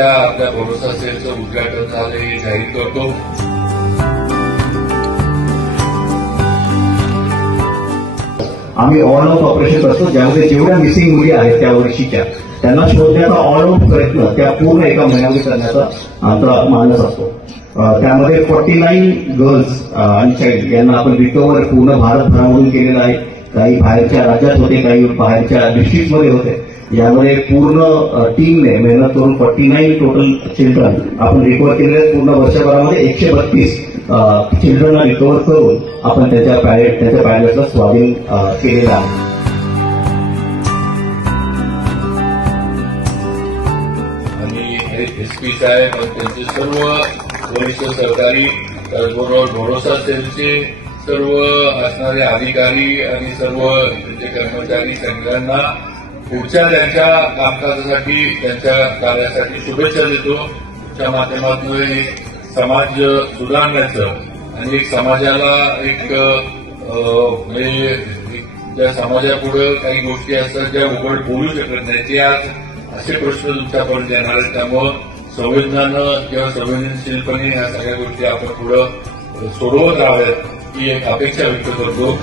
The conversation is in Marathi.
सध्या आपल्या भरोसा सेलचं उद्घाटन झालं हे जाहीर करतो. आम्ही ऑल आउट ऑपरेशन करतो, ज्यामध्ये जेवढ्या मिसिंग मुली आहेत त्या वर्षीच्या त्यांना शोधण्याचा ऑल आउट प्रयत्न त्या पूर्ण एका महिन्यामध्ये करण्याचा आमचा मानस असतो. त्यामध्ये 49 गर्ल्स आणि चाइल्ड यांना आपण रिकव्हर पूर्ण भारतभरामधून केलेलं आहे. काही बाहेरच्या राज्यात होते, काही बाहेरच्या डिस्ट्रिक्टमध्ये होते. यामध्ये पूर्ण टीमने मेहनत करून 49 टोटल चिल्ड्रन आपण रिकव्हर केलेले आहेत. पूर्ण वर्षभरामध्ये 132 चिल्ड्रनला रिकव्हर करून आपण त्यांच्या पॅलेटला स्वाधीन केलेलं आहे. आणि एसपी साहेब आणि त्यांचे सर्व वरिष्ठ सहकारी, त्याचबरोबर भरोसा सेलचे सर्व असणारे अधिकारी आणि सर्व त्यांचे कर्मचारी सगळ्यांना पुढच्या त्यांच्या कामकाजासाठी, त्यांच्या कार्यासाठी शुभेच्छा देतो. त्या माध्यमातून समाज सुधारण्याचं आणि एक समाजाला म्हणजे त्या समाजापुढे काही गोष्टी असतात ज्या उघड बोलू शकत नाही, ते आज असे प्रश्न तुमच्यापर्यंत येणार आहेत. त्यामुळं संवेदनानं किंवा संवेदनशीलपणे या सगळ्या गोष्टी आपण पुढे सोडवत राहाव्यात ही एक अपेक्षा व्यक्त करतो.